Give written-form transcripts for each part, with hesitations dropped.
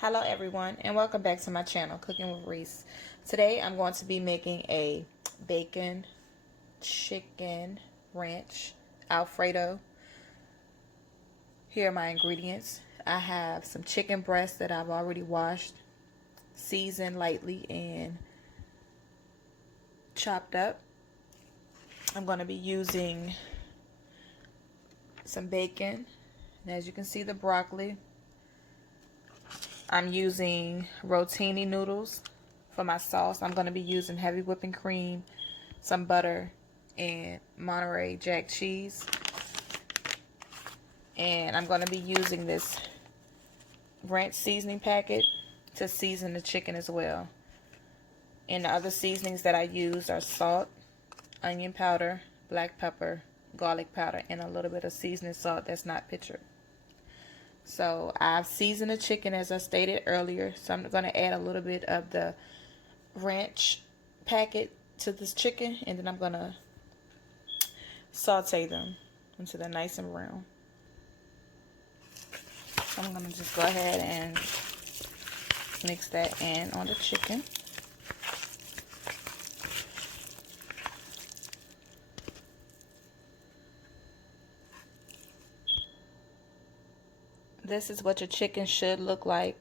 Hello everyone and welcome back to my channel, Cooking with Reese. Today I'm going to be making a bacon chicken ranch alfredo. Here are my ingredients. I have some chicken breasts that I've already washed, seasoned lightly, and chopped up. I'm going to be using some bacon, and as you can see, the broccoli. I'm using rotini noodles for my sauce. I'm going to be using heavy whipping cream, some butter, and Monterey Jack cheese. And I'm going to be using this ranch seasoning packet to season the chicken as well. And the other seasonings that I used are salt, onion powder, black pepper, garlic powder, and a little bit of seasoning salt that's not pictured. So I've seasoned the chicken as I stated earlier. So I'm going to add a little bit of the ranch packet to this chicken, and then I'm going to saute them until they're nice and brown. So I'm going to just go ahead and mix that in on the chicken. This is what your chicken should look like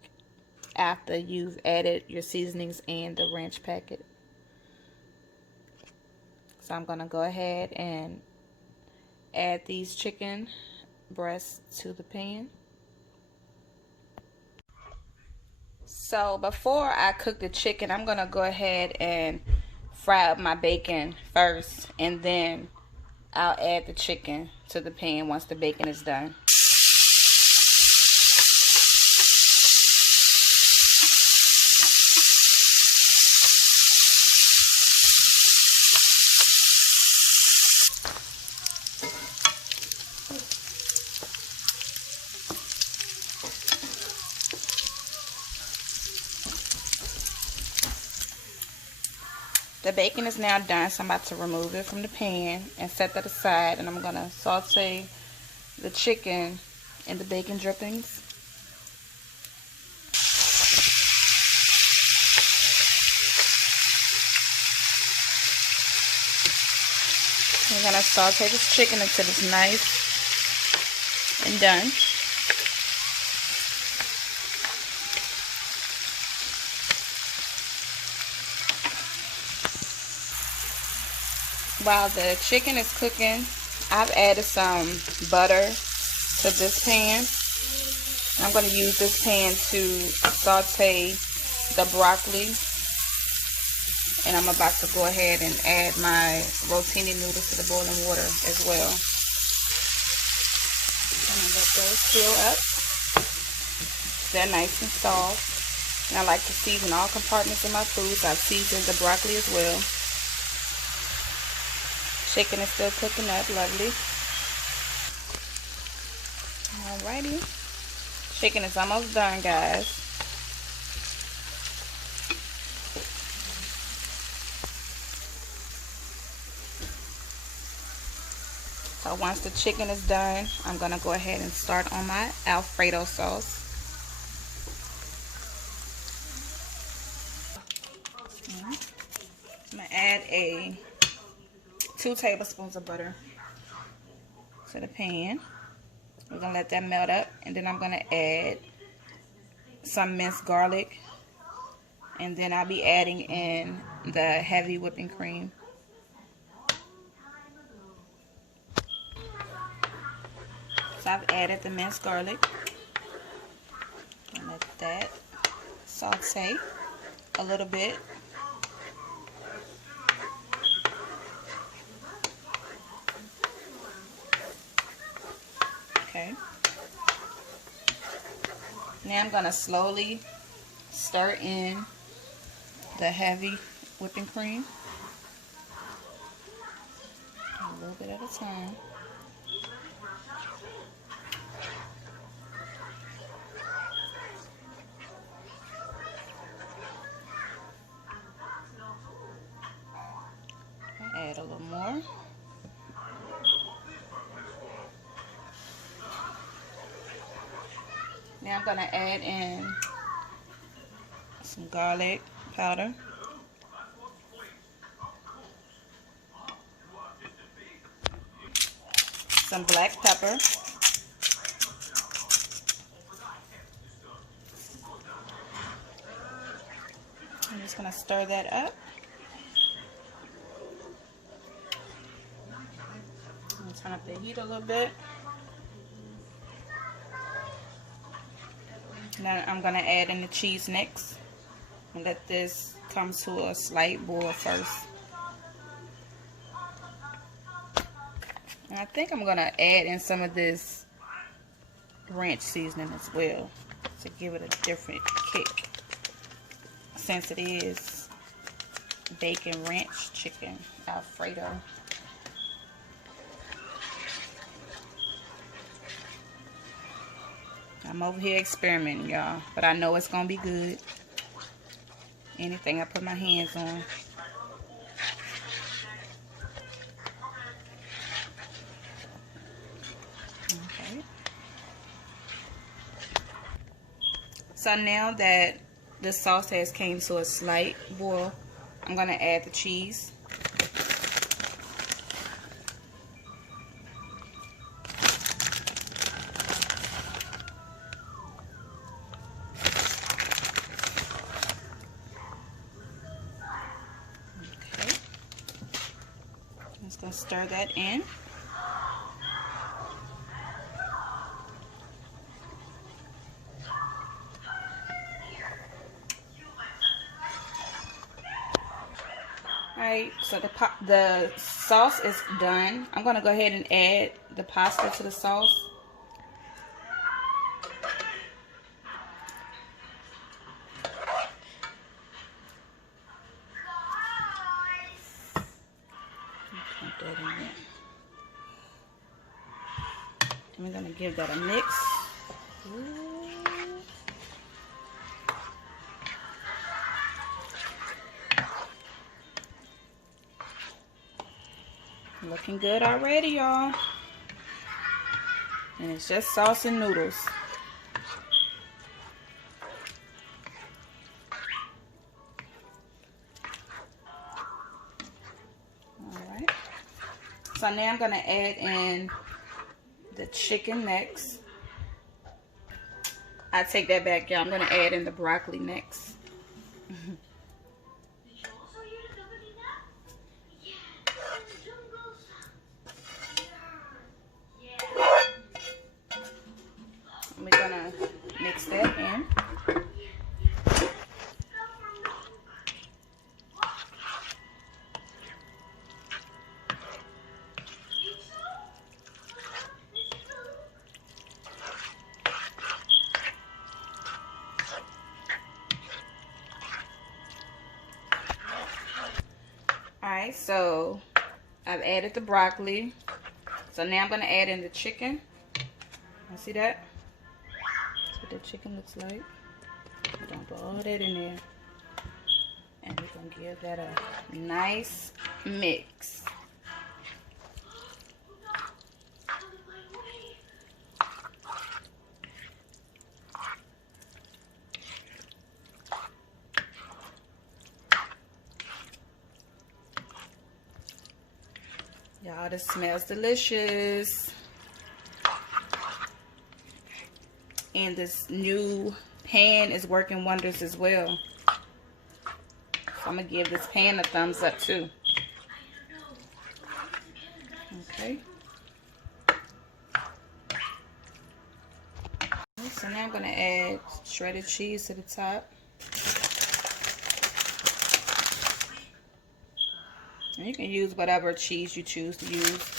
after you've added your seasonings and the ranch packet. So I'm going to go ahead and add these chicken breasts to the pan. So before I cook the chicken, I'm going to go ahead and fry up my bacon first, and then I'll add the chicken to the pan once the bacon is done. The bacon is now done, so I'm about to remove it from the pan and set that aside, and I'm going to saute the chicken in the bacon drippings. We're going to saute this chicken until it's nice and done. While the chicken is cooking, I've added some butter to this pan. I'm going to use this pan to saute the broccoli. And I'm about to go ahead and add my rotini noodles to the boiling water as well. I'm going to let those fill up. They're nice and soft. And I like to season all compartments of my foods. I've seasoned the broccoli as well. Chicken is still cooking up, lovely. Alrighty. Chicken is almost done, guys. So once the chicken is done, I'm going to go ahead and start on my alfredo sauce. I'm going to add 2 tablespoons of butter to the pan. We're going to let that melt up, and then I'm going to add some minced garlic, and then I'll be adding in the heavy whipping cream. So I've added the minced garlic. And let that saute a little bit. Okay. Now I'm going to slowly stir in the heavy whipping cream. A little bit at a time. Add a little more. Now I'm going to add in some garlic powder, some black pepper, I'm just going to stir that up. I'm going to turn up the heat a little bit. Now I'm going to add in the cheese next and let this come to a slight boil first. And I think I'm going to add in some of this ranch seasoning as well to give it a different kick, since it is bacon ranch chicken alfredo. I'm over here experimenting, y'all, but I know it's gonna be good. Anything I put my hands on. Okay. So now that the sauce has came to a slight boil, I'm gonna add the cheese. Okay. I'm just gonna stir that in. Alright, so the sauce is done. I'm gonna go ahead and add the pasta to the sauce. Put that in there. And we're gonna give that a mix. Looking good already, y'all. And it's just sauce and noodles. Alright. So now I'm going to add in the chicken next. I take that back, y'all. I'm going to add in the broccoli next. We're going to mix that in. Alright, so I've added the broccoli. So now I'm going to add in the chicken. You see that? That's what the chicken looks like. We're going to put all that in there. And we're going to give that a nice mix. Y'all, this smells delicious. And this new pan is working wonders as well. So I'm going to give this pan a thumbs up too. Okay. So now I'm going to add shredded cheese to the top. And you can use whatever cheese you choose to use.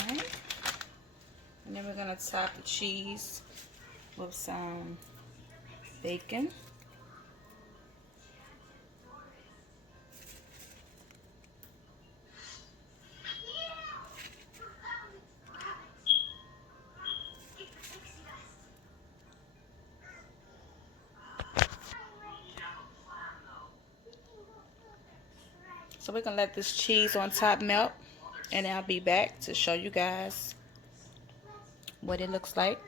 Alright. And then we're going to top the cheese with some bacon. So we're gonna let this cheese on top melt, and I'll be back to show you guys what it looks like.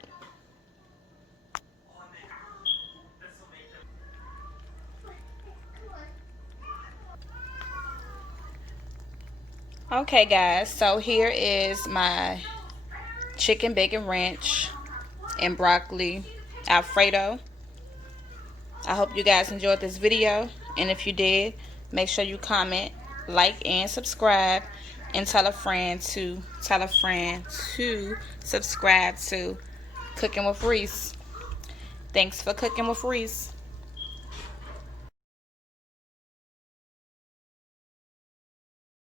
Okay guys, so here is my chicken bacon ranch and broccoli alfredo. I hope you guys enjoyed this video, and if you did, make sure you comment, like, and subscribe, and tell a friend to subscribe to Cooking with Reese. Thanks for cooking with Reese.